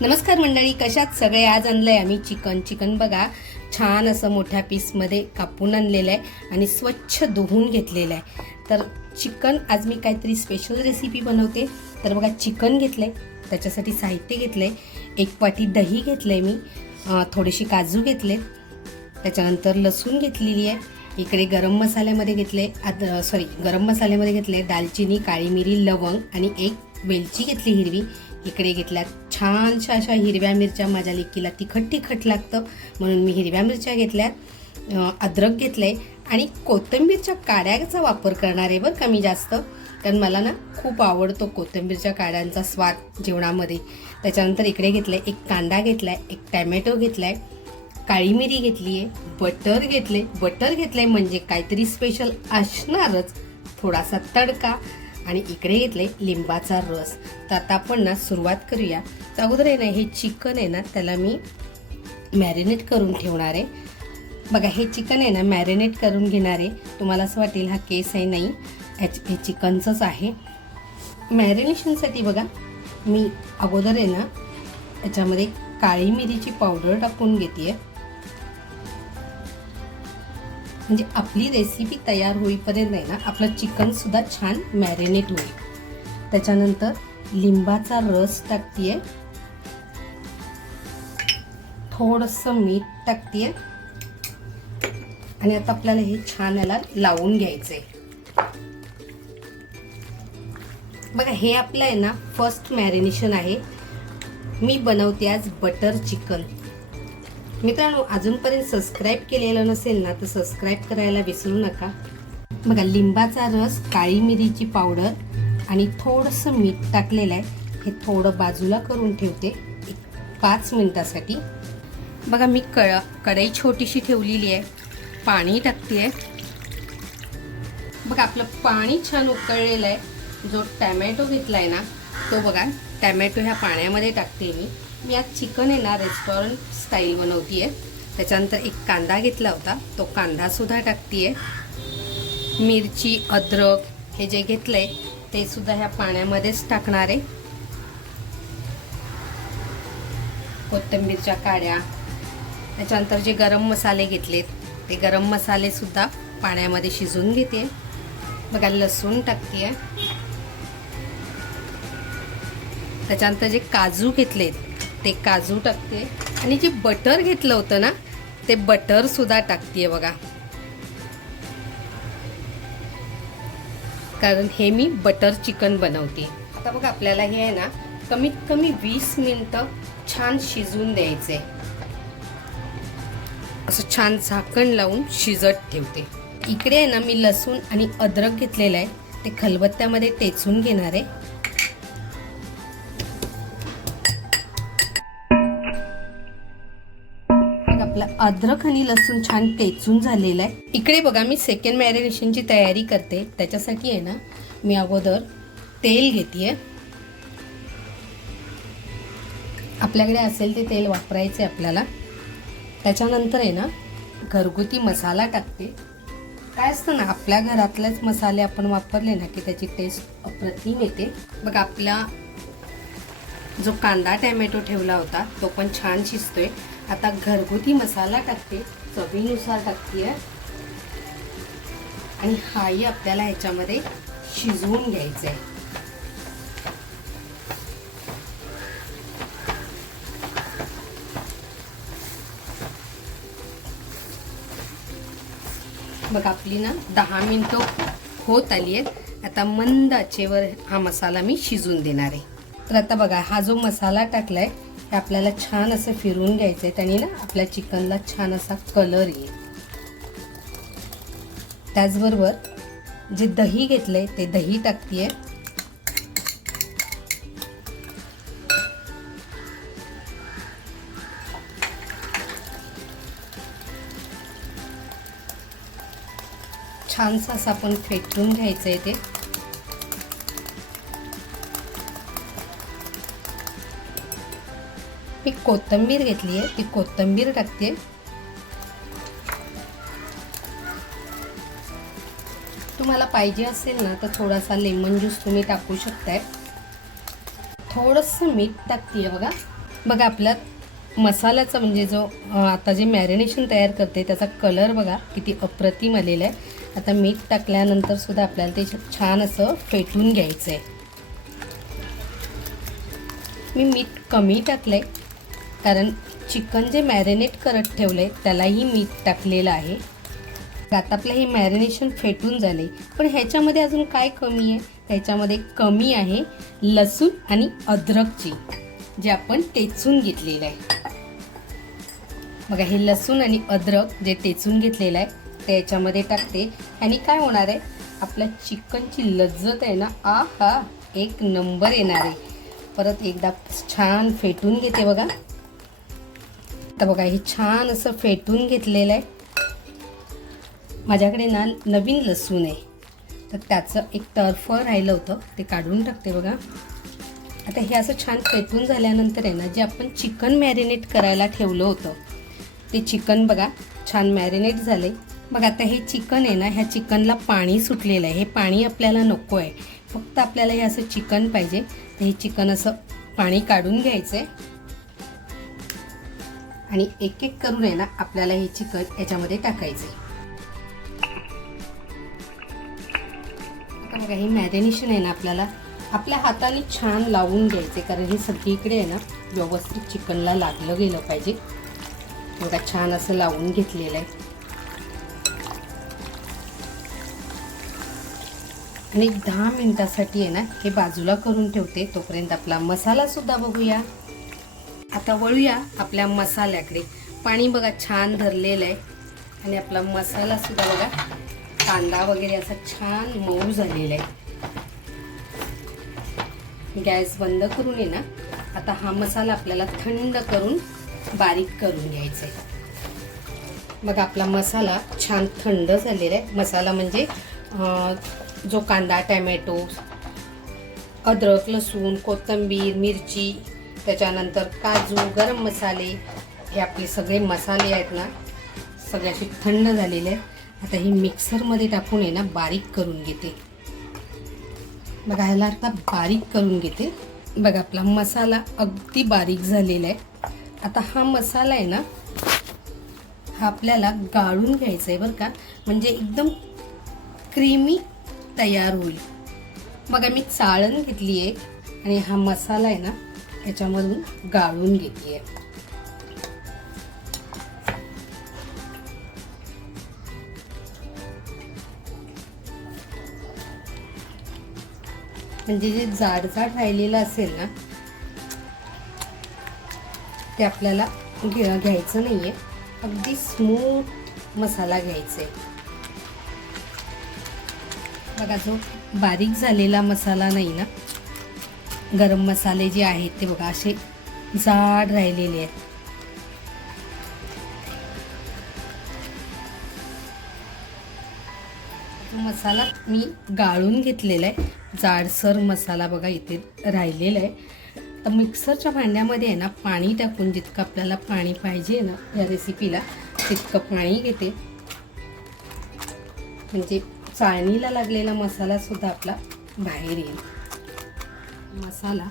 नमस्कार मंडळी कशात सगळे? आज आणलंय आम्ही चिकन. चिकन बघा छान असं मोठ्या पीसमध्ये कापून आणलेलं आहे आणि स्वच्छ धुवून घेतलेलं आहे तर चिकन आज मी काहीतरी स्पेशल रेसिपी बनवते. तर बघा चिकन घेतलं आहे त्याच्यासाठी साहित्य घेतलं आहे एक वाटी दही घेतलं आहे मी थोडेसे काजू घेतले त्याच्यानंतर लसूण घेतलेली आहे इकडे गरम मसाल्यामध्ये घेतले आद सॉरी गरम मसाल्यामध्ये घेतले दालचिनी काळी मिरी लवंग आणि एक वेलची घेतली हिरवी. इकडे घेतल्यात छानशा अशा हिरव्या मिरच्या माझ्या लेकीला तिखट तिखट लागतं. म्हणून मी हिरव्या मिरच्या घेतल्यात. अद्रक घेतलं आहे आणि कोथिंबीरच्या काड्याचा वापर करणार आहे बरं कमी जास्त. कारण मला ना खूप आवडतो कोथिंबीरच्या काड्यांचा स्वाद जेवणामध्ये. त्याच्यानंतर इकडे घेतलं आहे एक कांदा घेतला आहे एक टॅमॅटो घेतला आहे काळी मिरी घेतली आहे बटर घेतले बटर घेतलं आहे म्हणजे काहीतरी स्पेशल असणारच. थोडासा तडका. आणि इकडे घेतले लिंबाचा रस. तर आता आपण ना सुरुवात करूया. तर अगोदर आहे ना हे चिकन आहे ना त्याला मी मॅरिनेट करून ठेवणार आहे. बघा हे चिकन आहे ना मॅरिनेट करून घेणार आहे. तुम्हाला असं वाटेल हा केस आहे नाही. ह्याच- हे चिकनचंच आहे. मॅरिनेशनसाठी बघा मी अगोदर आहे ना याच्यामध्ये काळी मिरीची पावडर टाकून घेते आहे म्हणजे आपली रेसिपी तयार होईपर्यंत आहे ना आपलं चिकनसुद्धा छान मॅरिनेट होईल. त्याच्यानंतर लिंबाचा रस टाकतीये. थोडंसं मीठ टाकतीये. आणि आता आपल्याला हे छान याला लावून घ्यायचंय. बघा हे आपलं आहे ना फर्स्ट मॅरिनेशन आहे. मी बनवते आज बटर चिकन मित्रांनो अजूनपर्यंत सबस्क्राईब केलेलं नसेल ना तर सबस्क्राईब करायला विसरू नका. बघा लिंबाचा रस काळी मिरीची पावडर आणि थोडंसं मीठ टाकलेलं आहे. हे थोडं बाजूला करून ठेवते एक पाच मिनटासाठी. बघा मी कळ कढई छोटीशी ठेवलेली आहे. पाणी टाकते बघा आपलं पाणी छान उकळलेलं आहे. जो टॅमॅटो घेतला आहे ना तो बघा टॅमॅटो ह्या पाण्यामध्ये टाकते मी. मी आज चिकन आहे ना रेस्टॉरंट स्टाईल बनवती आहे त्याच्यानंतर एक कांदा घेतला होता. तो कांदासुद्धा टाकते आहे मिरची अद्रक हे जे घेतलं आहे ते सुद्धा ह्या पाण्यामध्येच टाकणार आहे. कोथिंबीरच्या काड्या. त्याच्यानंतर जे गरम मसाले घेतलेत ते गरम मसालेसुद्धा पाण्यामध्ये शिजवून घेते बघा लसूण टाकते त्याच्यानंतर जे काजू घेतलेत ते काजू टाकते. आणि जे बटर घेतलं होतं ना ते बटर सुद्धा टाकते बघा. कारण हे मी बटर चिकन बनवते. आता बघा आपल्याला हे आहे ना कमीत कमी वीस मिनटं छान शिजवून द्यायचे असं छान झाकण लावून शिजत ठेवते. इकडे आहे ना मी लसूण आणि अद्रक घेतलेलं आहे. ते खलबत्त्यामध्ये टेचून घेणार आहे. अद्रक आणि लसूण छान टेचून झालेलं आहे. इकडे बघा मी सेकंड मॅरिनेशनची तयारी करते. त्याच्यासाठी आहे ना मी अगोदर तेल घेते आपल्याकडे असेल ते तेल वापरायचे आपल्याला. त्याच्यानंतर आहे ना घरगुती मसाला टाकते. काय असतं ना आपल्या घरातलेच मसाले आपण वापरले ना की त्याची टेस्ट अप्रतिम येते. बघा आपला जो कांदा टॅमॅटो ठेवला होता तो पण छान शिजतोय. आता घरगुती मसाला टाकते चवीनुसार टाकते आणि हाही आपल्याला ह्याच्यामध्ये शिजवून घ्यायचं आहे बघ आपली ना दहा मिनटं होत आली आहेत आता मंद आचेवर हा मसाला मी शिजून देणार आहे. तर आता बघा हा जो मसाला टाकलाय हे आपल्याला छान असं फिरवून घ्यायचंय. त्याने ना आपल्या चिकनला छान असा कलर येईल. त्याचबरोबर जे दही घेतलंय ते दही टाकते छानसं असं आपण फेटून घ्यायचं आहे ते. कोथिंबीर घेतली आहे ती कोथिंबीर टाकते. तुम्हाला पाहिजे असेल ना तर थोडासा लेमन ज्यूस तुम्ही टाकू शकताय. थोडंसं मीठ टाकते बघा. बघा आपला मसाल्याचा म्हणजे जो आता जे मॅरिनेशन तयार करते त्याचा कलर बघा किती अप्रतिम आलेला आहे आता मीठ टाकल्यानंतर सुद्धा आपल्याला ते छान असं फेटून घ्यायचं आहे मी मीठ कमी टाकलं आहे कारण चिकन जे मॅरिनेट करत ठेवलं आहे त्यालाही मीठ टाकलेलं आहे. आता आपलं हे मॅरिनेशन फेटून झाले पण ह्याच्यामध्ये अजून काय कमी आहे? ह्याच्यामध्ये कमी आहे लसूण आणि अद्रकची जे आपण टेचून घेतलेलं आहे. बघा हे लसूण आणि अद्रक जे टेचून घेतलेलं आहे ते याच्यामध्ये टाकते. आणि काय होणार आहे? आपल्या चिकनची लज्जत आहे ना? आ हा एक नंबर येणार आहे. परत एकदा छान फेटून घेते बघा. आता बघा हे छान असं फेटून घेतलेलं आहे. माझ्याकडे ना नवीन लसूण आहे. तर त्याचं एक टर्फ राहिलं होतं ते काढून टाकते बघा. आता हे असं छान फेटून झाल्यानंतर आहे ना जे आपण चिकन मॅरिनेट करायला ठेवलं होतं ते चिकन बघा छान मॅरिनेट झाले बघा आता हे चिकन आहे ना ह्या चिकनला पाणी सुटलेलं आहे. हे पाणी आपल्याला नको आहे. फक्त आपल्याला हे असं चिकन पाहिजे. तर हे चिकन असं पाणी काढून घ्यायचं आहे आणि एक एक करून आहे ना आपल्याला हे चिकन याच्यामध्ये टाकायचं आता बघा हे मॅरिनेशन आहे ना आपल्याला आपल्या हाताने छान लावून घ्यायचे कारण हे सगळीकडे आहे ना व्यवस्थित चिकनला लागलं गेलं पाहिजे. बघा छान असं लावून घेतलेलं आहे. आणि एक दहा मिनिटासाठी आहे ना हे बाजूला करून ठेवते तोपर्यंत आपला मसाला सुद्धा बघूया. आता वळूया आपल्या मसाल्याकडे. पाणी बघा छान धरलेलं आहे. आणि आपला मसाला सुद्धा बघा कांदा वगैरे असा छान मऊ झालेला आहे. गॅस बंद करून ये ना आता हा मसाला आपल्याला थंड करून बारीक करून घ्यायचा आहे. बघा आपला मसाला छान थंड झालेला आहे. मसाला म्हणजे जो कांदा टॅमॅटो अद्रक लसूण कोथिंबीर मिरची त्याच्यानंतर काजू गरम मसाले हे आपले सगळे मसाले आहेत ना सगळे असे थंड झालेले आहेत. आता हे मिक्सरमध्ये टाकून आहे ना बारीक करून घेते. बघा ह्याला आता बारीक करून घेते. बघा आपला मसाला अगदी बारीक झालेला आहे. आता हा मसाला आहे ना हा आपल्याला गाळून घ्यायचा आहे बरं का. म्हणजे एकदम क्रीमी तयार होईल. बघा मी चाळण घेतली आहे. आणि हा मसाला आहे ना ह्याच्यामधून गाळून घेते. आहे म्हणजे जे जाडजाड राहिलेलं असेल ना ते आपल्याला घ्यायचं नाही आहे अगदी स्मूथ मसाला घ्यायचा आहे बघा जो बारीक झालेला मसाला नाही ना गरम मसाले जे आहेत ते बघा असे जाड राहिलेले आहेत. मसाला मी गाळून घेतलेला आहे. जाडसर मसाला बघा इथे राहिलेला आहे. तर मिक्सरच्या भांड्यामध्ये आहे ना पाणी टाकून जितकं आपल्याला पाणी पाहिजे ना या रेसिपीला तितकं पाणी घेते. म्हणजे चाळणीला लागलेला मसाला सुद्धा आपला बाहेर येईल. मसाला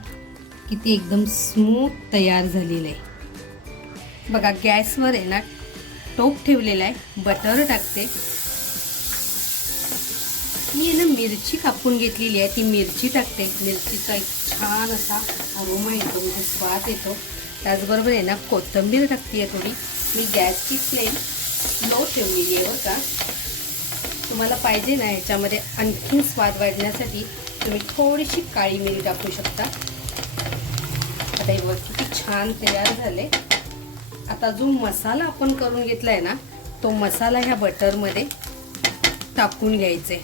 किती एकदम स्मूथ तयार झालेला आहे. बघा गॅसवर आहे ना टोप ठेवलेला आहे बटर टाकते. मी आहे ना मिरची कापून घेतलेली आहे ती मिरची टाकते. मिरचीचा एक छान असा अरोमा येतो म्हणजे स्वाद येतो. त्याचबरोबर आहे ना कोथिंबीर टाकते आहे थोडी मी गॅसची फ्लेम लो ठेवलेली आहे बरं का. तुम्हाला पाहिजे ना याच्यामध्ये आणखीन स्वाद वाढण्यासाठी तुम्ही थोडीशी काळी मिरी टाकू शकता. आता हे बघ किती छान तयार झाले. आता जो मसाला आपण करून घेतला आहे ना तो मसाला ह्या बटरमध्ये टाकून घ्यायचे.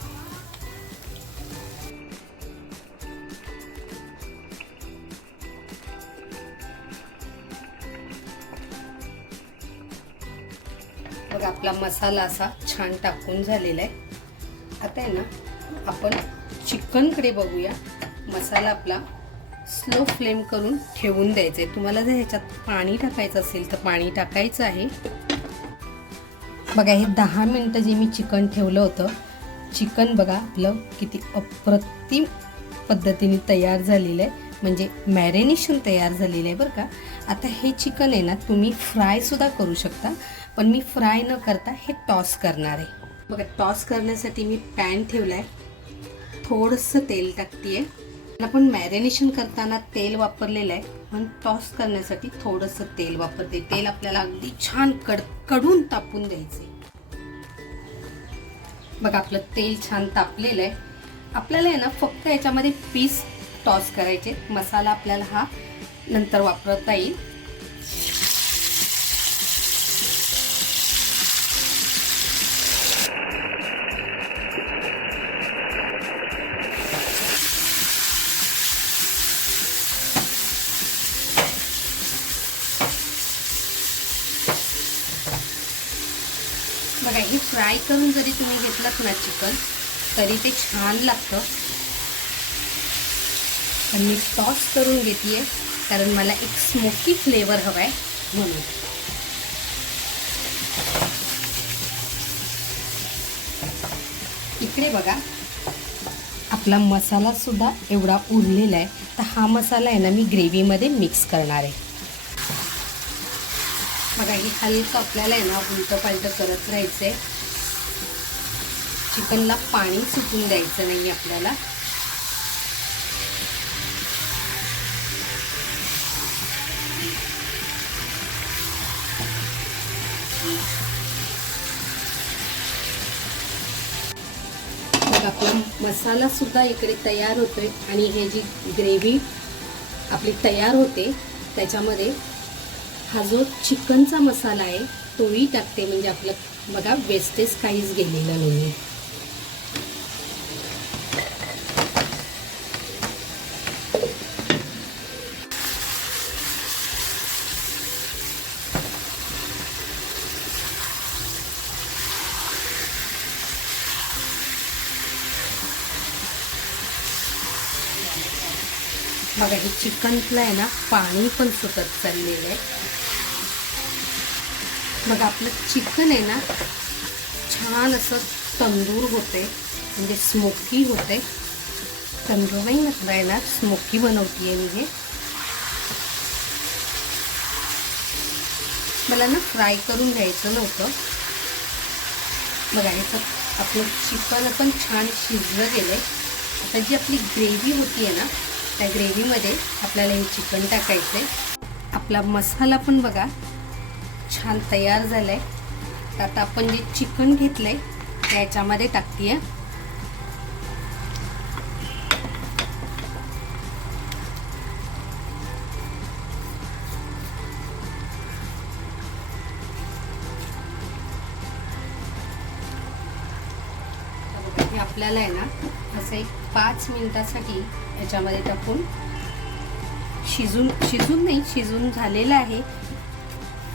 बघ आपला मसाला असा छान टाकून झालेला आहे. आता आहे ना आपण चिकनकडे बघूया. मसाला आपला स्लो फ्लेम करून ठेवून द्यायचं आहे. तुम्हाला जर ह्याच्यात पाणी टाकायचं असेल तर पाणी टाकायचं आहे. बघा हे दहा मिनटं जे मी चिकन ठेवलं होतं चिकन बघा आपलं किती अप्रतिम पद्धतीने तयार झालेलं आहे. म्हणजे मॅरिनेशन तयार झालेलं आहे बरं का. आता हे चिकन आहे ना तुम्ही फ्रायसुद्धा करू शकता पण मी फ्राय न करता हे टॉस करणार आहे. बघा टॉस करण्यासाठी मी पॅन ठेवला आहे थोडंसं तेल टाकते आहे आपण मॅरिनेशन करताना तेल वापरलेलं आहे. म्हणून टॉस करण्यासाठी थोडंसं तेल वापरते. तेल आपल्याला अगदी छान कडकडून तापून द्यायचे बघा आपलं तेल छान तापलेलं आहे. आपल्याला आहे ना फक्त याच्यामध्ये पीस टॉस करायचे. मसाला आपल्याला हा नंतर वापरता येईल. फ्राय करून जरी तुम्ही घेतलात ना चिकन तरी ते छान लागतं. पण मी टॉस करून घेते कारण मला एक स्मोकी फ्लेवर हवा आहे म्हणून. इकडे बघा आपला मसाला सुद्धा एवढा उरलेला आहे. तर हा मसाला आहे ना मी ग्रेव्हीमध्ये मिक्स करणार आहे. बघा हे हलकं आपल्याला आहे ना उलटं पालटं करत राहायचं आहे चिकनला पाणी सुटून द्यायचं नाही आपल्याला. आपण आपला मसाला सुद्धा इकडे तयार होतोय आणि हे जी ग्रेव्ही आपली तयार होते त्याच्यामध्ये हा जो चिकनचा मसाला आहे तोही टाकते. म्हणजे आपलं बघा वेस्टेज काहीच गेलेला नाही आहे बघा हे चिकनला आहे ना पाणी पण सुटत चाललेलं आहे. बघा आपलं चिकन आहे ना छान असं तंदूर होते म्हणजे स्मोकी होते. तंदूर नाही म्हटलं आहे ना स्मोकी बनवते मी हे. मला ना फ्राय करून घ्यायचं नव्हतं. बघा याचं आपलं चिकन पण छान शिजलं गेलं आहे आता जी आपली ग्रेव्ही होती आहे ना त्या ग्रेव्हीमध्ये आपल्याला हे चिकन टाकायचं आहे आपला मसाला पण बघा छान तयार झाला आहे तर आता आपण जे चिकन घेतलं आहे त्याच्यामध्ये टाकते हे आपल्याला आहे ना असं एक पाच मिनिटासाठी याच्यामध्ये टाकून शिजून शिजून नाही शिजून झालेला आहे.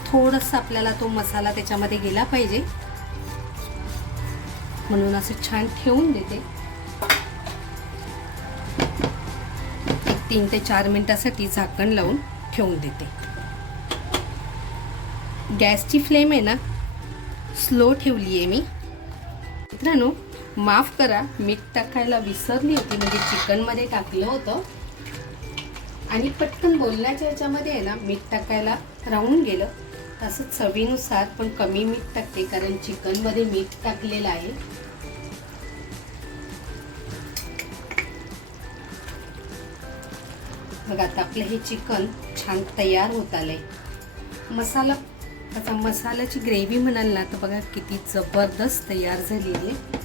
थोडंसं आपल्याला तो मसाला त्याच्यामध्ये गेला पाहिजे. म्हणून असं छान ठेवून देते. एक तीन ते चार मिनटासाठी झाकण लावून ठेवून देते. गॅसची फ्लेम आहे ना स्लो ठेवली आहे मी. मित्रांनो माफ करा मीठ टाकायला विसरली होती म्हणजे चिकनमध्ये टाकलं होतं. आणि पटकन बोलण्याच्या ह्याच्यामध्ये आहे ना मीठ टाकायला राहून गेलं. तसं चवीनुसार पण कमी मीठ टाकते कारण चिकनमध्ये मीठ टाकलेलं आहे. बघा आता आपलं हे चिकन छान तयार होत आलंय. मसाला आता मसाल्याची ग्रेव्ही म्हणाल ना तर बघा किती जबरदस्त तयार झालेली आहे.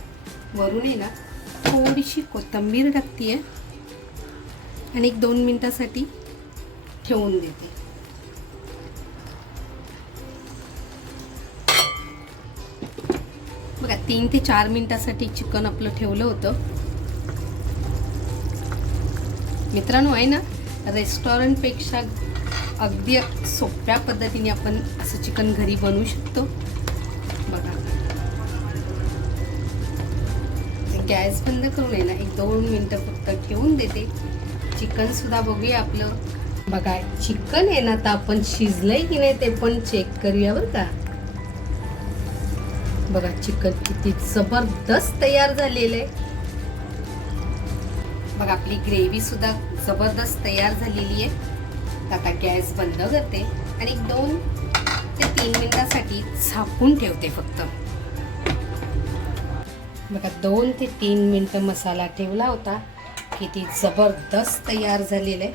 वरून आहे ना थोडीशी कोथिंबीर टाकते आणि एक दोन मिनटासाठी ठेवून देते. बघा तीन ते चार मिनिटासाठी चिकन आपलं ठेवलं होतं. मित्रांनो आहे ना रेस्टॉरंटपेक्षा अगदी सोप्या पद्धतीने आपण असं चिकन घरी बनवू शकतो. गॅस बंद करून आहे ना एक दोन मिनटं फक्त ठेवून देते. चिकन सुद्धा बघूया आपलं. बघा चिकन आहे ना तर आपण शिजलंय की नाही ते पण चेक करूया बरं का. बघा चिकन किती जबरदस्त तयार झालेलं आहे. बघा आपली ग्रेव्ही सुद्धा जबरदस्त तयार झालेली आहे. आता गॅस बंद करते आणि एक दोन ते तीन मिनिटासाठी झाकून ठेवते फक्त. बघा दोन ते तीन मिनटं मसाला ठेवला होता. की ती जबरदस्त तयार झालेलं आहे.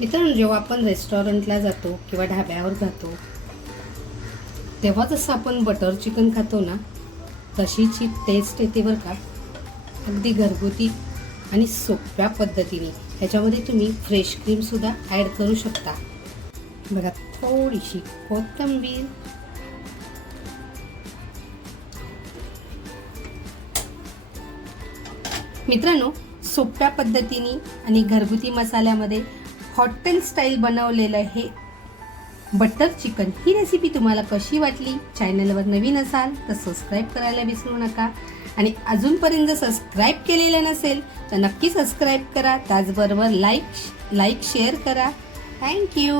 मित्रांनो जेव्हा आपण रेस्टॉरंटला जातो किंवा ढाब्यावर जातो तेव्हा जसं आपण बटर चिकन खातो ना तशीची टेस्ट येते बरं का. अगदी घरगुती आणि सोप्या पद्धतीने. ह्याच्यामध्ये तुम्ही फ्रेश क्रीमसुद्धा ॲड करू शकता. बघा थोडीशी कोथिंबीर. मित्रांनो सोप्या पद्धतीने आणि घरगुती मसाल्यामध्ये हॉटेल स्टाईल बनवलेलं हे बटर चिकन ही रेसिपी तुम्हाला कशी वाटली चॅनलवर नवीन असाल तर सबस्क्राईब करायला विसरू नका. आणि अजूनपर्यंत जर सबस्क्राईब केलेलं नसेल तर नक्की सबस्क्राईब करा. त्याचबरोबर लाईक लाईक शेअर करा. Thank you